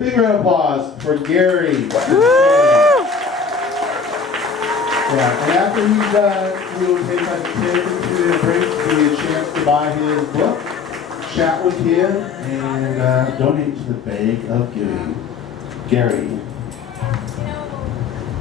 Big round of applause for Gary. Yeah, and after he's done, we will take like a 10-15 break to give you a chance to buy his book, chat with him, and donate to the Bag of Giving. Gary.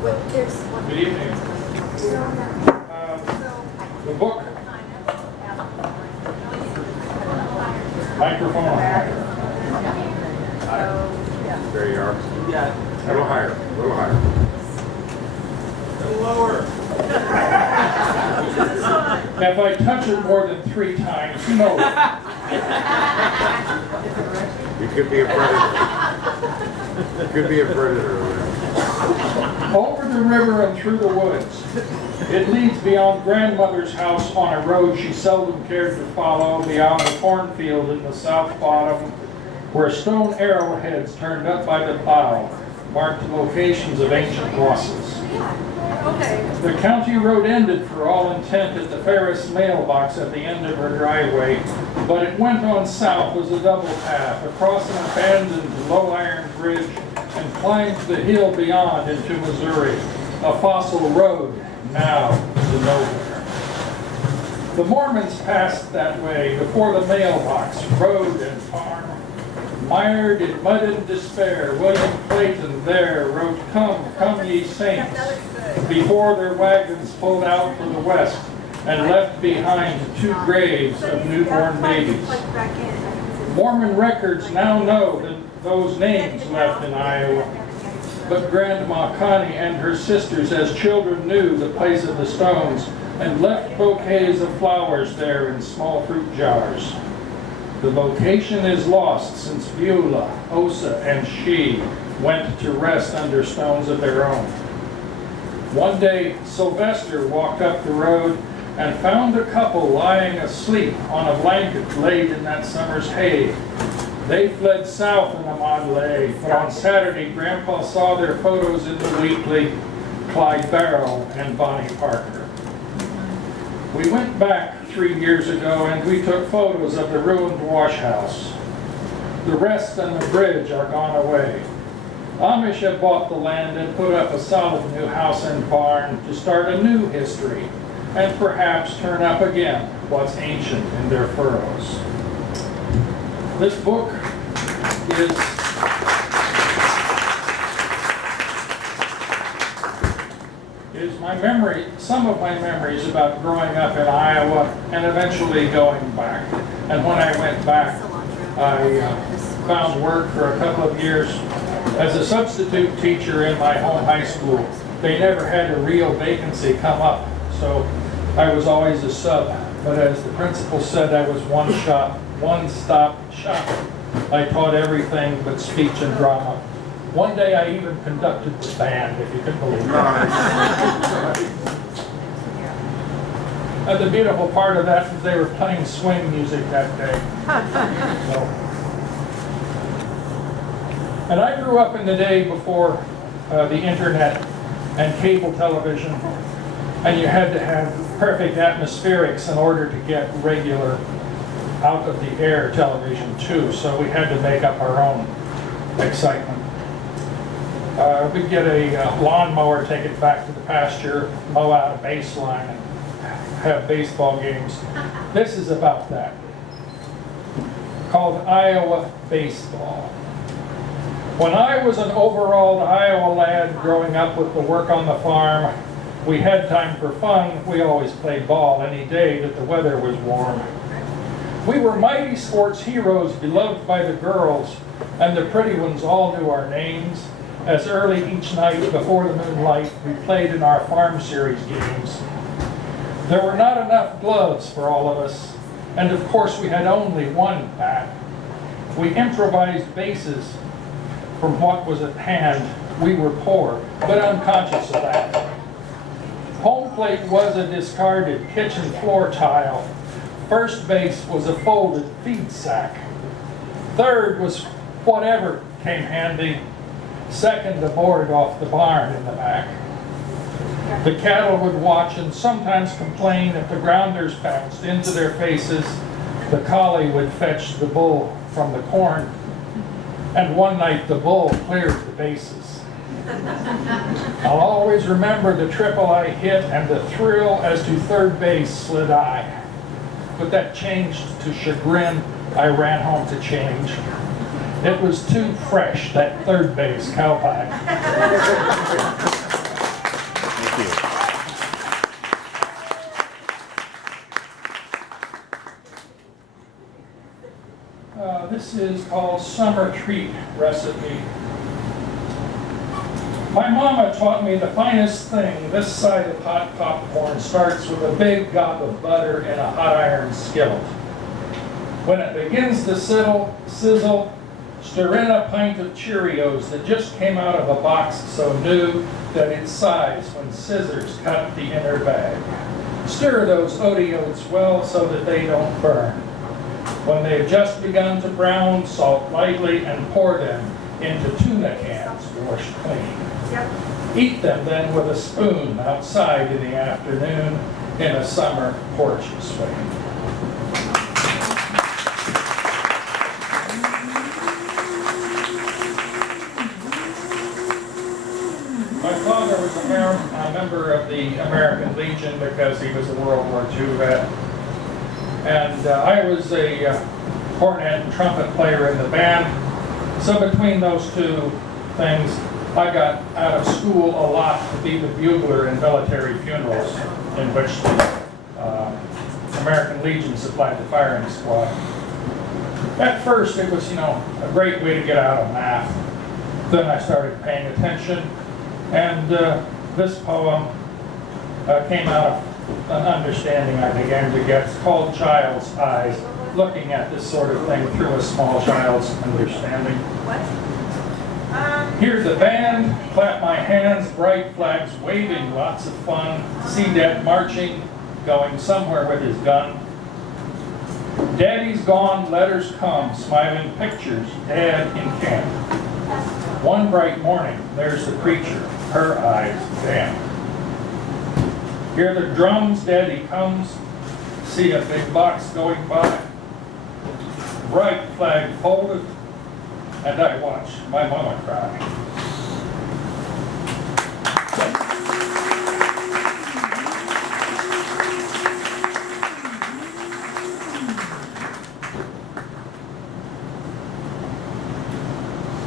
Good evening. The book, microphone. There you are. Yeah. A little higher. A little higher. Lower. Now, if I touch it more than 3 times, you know. You could be a predator. You could be a predator. Over the river and through the woods. It leads beyond grandmother's house on a road she seldom cared to follow, beyond the cornfield in the south bottom, where stone arrowheads turned up by the plow marked the locations of ancient losses. The county road ended for all intent at the Ferris mailbox at the end of her driveway, but it went on south as a double path across an abandoned low-iron bridge and climbed the hill beyond into Missouri, a fossil road now to nowhere. The Mormons passed that way before the mailbox, road and farm. Mired in mud and despair, William Clayton there wrote, "Come, come ye saints," before their wagons pulled out for the west and left behind 2 graves of newborn babies. Mormon records now know that those names left in Iowa, but Grandma Connie and her sisters as children knew the place of the stones and left bouquets of flowers there in small fruit jars. The vocation is lost since Beulah, Osa, and she went to rest under stones of their own. One day, Sylvester walked up the road and found a couple lying asleep on a blanket laid in that summer's hay. They fled south in a Model, but on Saturday, Grandpa saw their photos in the weekly, Clyde Barrow and Bonnie Parker. We went back 3 years ago and we took photos of the ruined wash house. The rest and the bridge are gone away. Amish have bought the land and put up a solid new house and barn to start a new history and perhaps turn up again what's ancient in their furrows. This book is my memory, some of my memories about growing up in Iowa and eventually going back. And when I went back, I found work for a couple of years as a substitute teacher in my home high school. They never had a real vacancy come up, so I was always a sub. But as the principal said, I was one-stop shop. I taught everything but speech and drama. One day I even conducted the band, if you can believe it. And the beautiful part of that is they were playing swing music that day. So. And I grew up in the day before the internet and cable television, and you had to have perfect atmospherics in order to get regular out of the air television too, so we had to make up our own excitement. We'd get a lawnmower, take it back to the pasture, mow out a baseline, and have baseball games. This is about that, called Iowa Baseball. When I was an overalled Iowa lad growing up with the work on the farm, we had time for fun. We always played ball any day that the weather was warm. We were mighty sports heroes beloved by the girls, and the pretty ones all knew our names, as early each night before the moonlight we played in our farm series games. There were not enough gloves for all of us, and of course we had only one bat. We improvised bases from what was at hand. We were poor, but unconscious of that. Home plate was a discarded kitchen floor tile. First base was a folded feed sack. Third was whatever came handy. Second, a board off the barn in the back. The cattle would watch and sometimes complain if the grounders bounced into their faces. The collie would fetch the bull from the corn. And one night the bull cleared the bases. I'll always remember the triple I hit and the thrill as to third base slid I. But that changed to chagrin. I ran home to change. It was too fresh, that third base cowpie. This is called Summer Treat Recipe. My mama taught me the finest thing this side of hot popcorn starts with a big gob of butter in a hot iron skillet. When it begins to sizzle, stir in a pint of Cheerios that just came out of a box so new that it sighs when scissors cut the inner bag. Stir those Oreos well so that they don't burn. When they've just begun to brown, salt lightly and pour them into tuna cans washed clean. Yep. Eat them then with a spoon outside in the afternoon in a summer porch swing. My father was a member of the American Legion because he was a World War II vet. And I was a cornet and trumpet player in the band. So between those two things, I got out of school a lot to be the bugler in military funerals in which the American Legion supplied the firing squad. At first it was, a great way to get out of math. Then I started paying attention, and this poem came out of an understanding I began to get. It's called Child's Eyes, looking at this sort of thing through a small child's understanding. Hear the band, clap my hands, bright flags waving, lots of fun. See Dad marching, going somewhere with his gun. Daddy's gone, letters come, smiling pictures, Dad in camp. One bright morning, there's the preacher, her eyes damp. Hear the drums, Daddy comes, see a big box going by. Bright flag folded, and I watch my mama cry.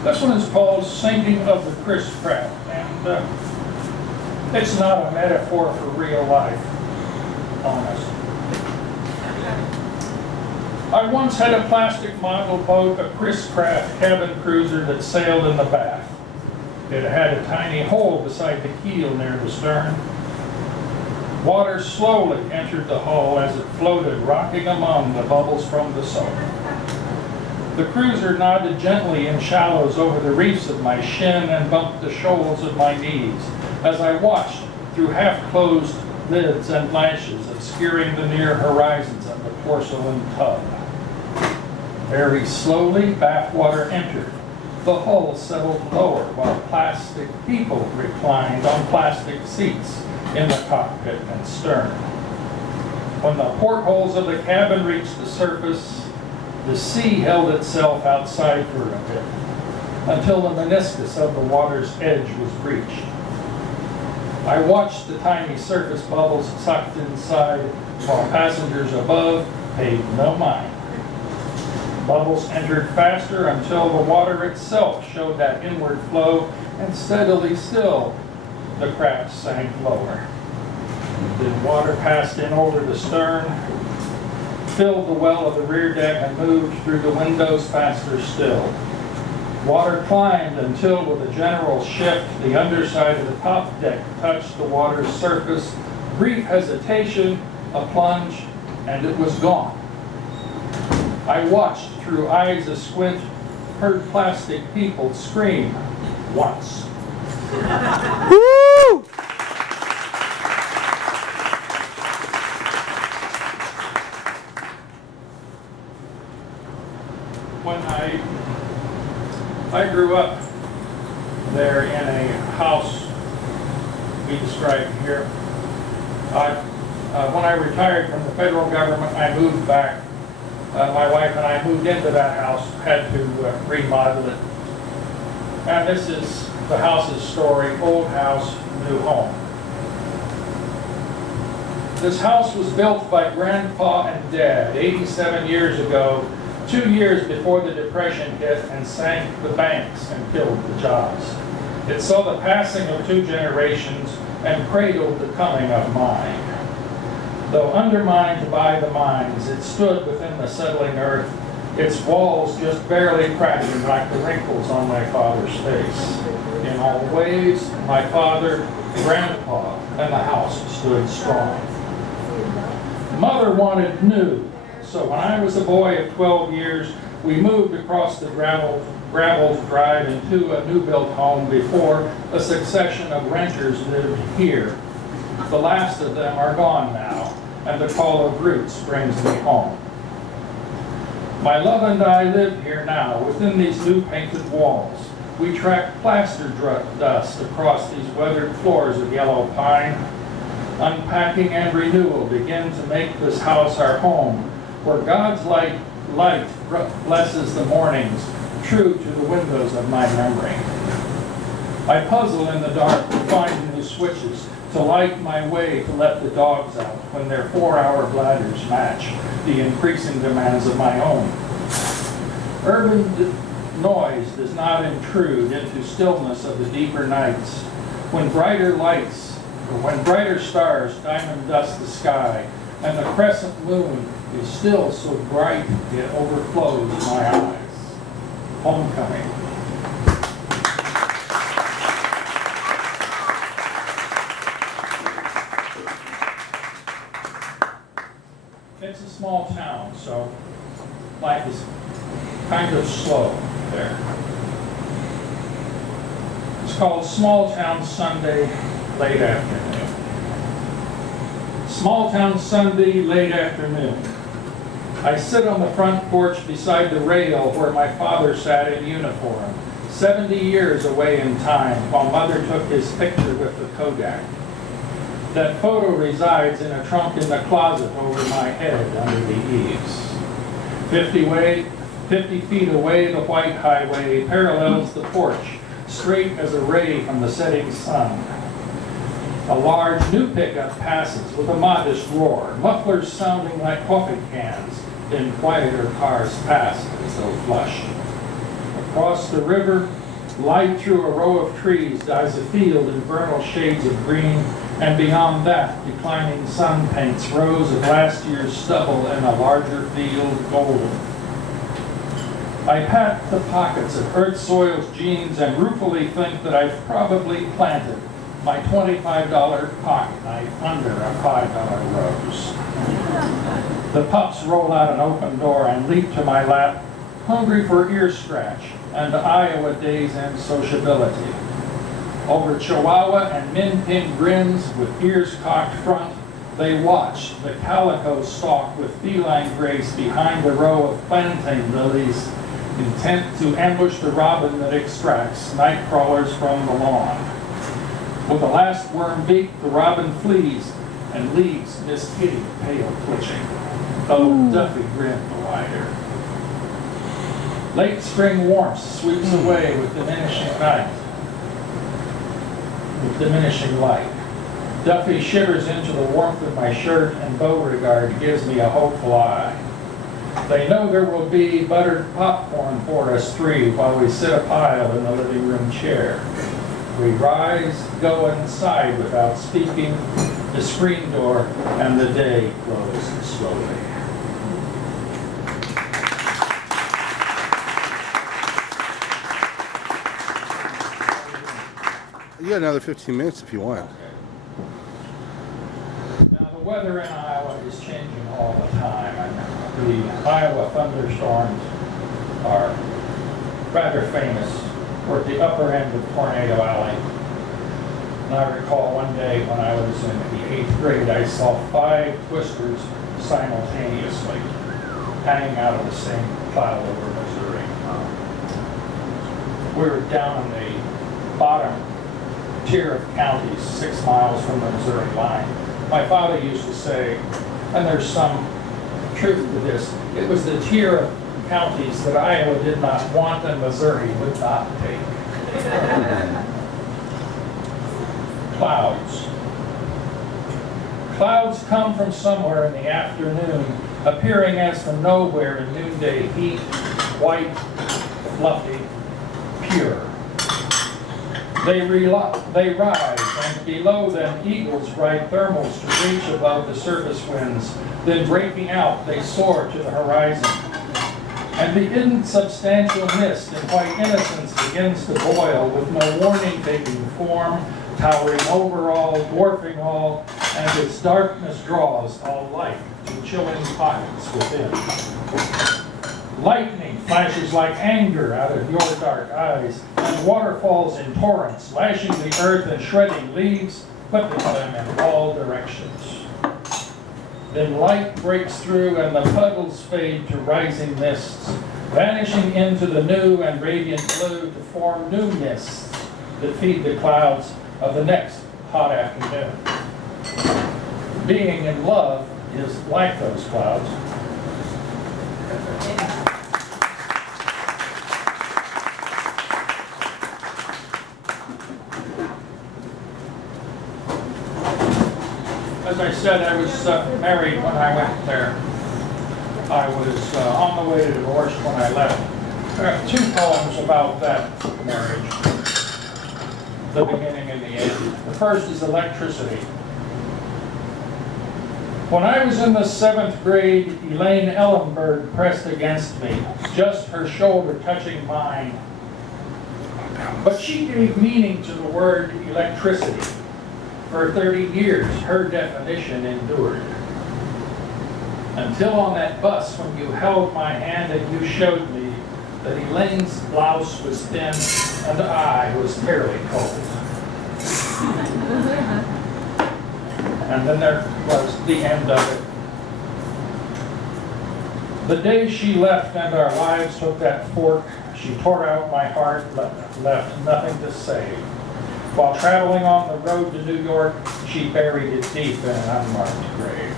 This one is called Sinking of the Chris Pratt, and it's not a metaphor for real life, honest. I once had a plastic model boat, a Chris Pratt cabin cruiser that sailed in the Bath. It had a tiny hole beside the keel near the stern. Water slowly entered the hull as it floated, rocking among the bubbles from the soap. The cruiser nodded gently in shallows over the reefs of my shin and bumped the shoals of my knees as I watched through half-closed lids and lashes, obscuring the near horizons of the porcelain tub. Very slowly, bathwater entered. The hull settled lower while plastic people reclined on plastic seats in the cockpit and stern. When the portholes of the cabin reached the surface, the sea held itself outside for a bit, until the meniscus of the water's edge was breached. I watched the tiny surface bubbles sucked inside, while passengers above paid no mind. Bubbles entered faster until the water itself showed that inward flow, and steadily still, the craft sank lower. Then water passed in over the stern, filled the well of the rear deck, and moved through the windows faster still. Water climbed until, with a general shift, the underside of the top deck touched the water's surface. Brief hesitation, a plunge, and it was gone. I watched through eyes asquint, heard plastic people scream once. Woo! When I grew up there in a house we described here. When I retired from the federal government, I moved back. My wife and I moved into that house, had to remodel it, And this is the house's story, old house, new home. This house was built by Grandpa and Dad 87 years ago, 2 years before the Depression hit and sank the banks and killed the jobs. It saw the passing of 2 generations and cradled the coming of mine. Though undermined by the mines, it stood within the settling earth, its walls just barely cracking like the wrinkles on my father's face. In all ways, my father, Grandpa, and the house stood strong. Mother wanted new, so when I was a boy of 12 years, we moved across the gravel drive into a new-built home before a succession of renters lived here. The last of them are gone now, and the call of roots brings me home. My love and I live here now, within these new painted walls. We track plaster dust across these weathered floors of yellow pine. Unpacking and renewal begin to make this house our home, where God's light blesses the mornings, true to the windows of my memory. I puzzle in the dark to find new switches, to light my way to let the dogs out when their 4-hour bladders match the increasing demands of my own. Urban noise does not intrude into stillness of the deeper nights, when brighter stars diamond dust the sky, and the crescent moon is still so bright it overflows my eyes. Homecoming. It's a small town, so life is kind of slow there. It's called Small Town Sunday, late afternoon. Small Town Sunday, late afternoon. I sit on the front porch beside the rail where my father sat in uniform, 70 years away in time, while Mother took his picture with the Kodak. That photo resides in a trunk in the closet over my head under the eaves. 50 feet away, the white highway parallels the porch, straight as a ray from the setting sun. A large new pickup passes with a modest roar, mufflers sounding like coffee cans, then quieter cars pass as though flushed. Across the river, light through a row of trees dyes a field in vernal shades of green, and beyond that, declining sun paints rows of last year's stubble in a larger field golden. I pat the pockets of Earth Soil's jeans and ruefully think that I've probably planted my $25 pocket knife under a $5 rose. The pups roll out an open door and leap to my lap, hungry for ear scratch and Iowa days and sociability. Over Chihuahua and min-pin grins with ears cocked front, they watch the calico stalk with feline grace behind the row of plantain lilies, intent to ambush the robin that extracts night crawlers from the lawn. With the last worm beak, the robin flees and leaves Miss Kitty pale twitching, though Duffy grinned the wider. Late spring warmth sweeps away with diminishing light. Duffy shivers into the warmth of my shirt, and Beauregard gives me a hopeful eye. They know there will be buttered popcorn for us three while we sit a pile in the living room chair. We rise, go inside without speaking, the screen door, and the day closes slowly. You got another 15 minutes if you want. Now, the weather in Iowa is changing all the time, and the Iowa thunderstorms are rather famous. We're at the upper end of Tornado Alley. And I recall one day when I was in the 8th grade, I saw 5 twisters simultaneously hanging out of the same cloud over Missouri. We were down in the bottom tier of counties, 6 miles from the Missouri line. My father used to say, and there's some truth to this, it was the tier of counties that Iowa did not want and Missouri would not take. Clouds. Clouds come from somewhere in the afternoon, appearing as from nowhere in noonday heat, white, fluffy, pure. They rise, and below them eagles ride thermals to reach above the surface winds. Then breaking out, they soar to the horizon. And the insubstantial mist in white innocence begins to boil, with no warning taking form, towering over all, dwarfing all, and its darkness draws all light to chilling pockets within. Lightning flashes like anger out of your dark eyes, and waterfalls in torrents, lashing the earth and shredding leaves, whipping them in all directions. Then light breaks through, and the puddles fade to rising mists, vanishing into the new and radiant blue to form new mists that feed the clouds of the next hot afternoon. Being in love is like those clouds. As I said, I was married when I went there. I was on the way to divorce when I left. There are 2 poems about that marriage, the beginning and the end. The first is Electricity. When I was in the 7th grade, Elaine Ellenberg pressed against me, just her shoulder touching mine. But she gave meaning to the word electricity. For 30 years, her definition endured. Until on that bus, when you held my hand and you showed me that Elaine's blouse was thin and I was fairly cold. And then there was the end of it. The day she left and our lives took that fork, she tore out my heart, left nothing to say. While traveling on the road to New York, she buried it deep in an unmarked grave.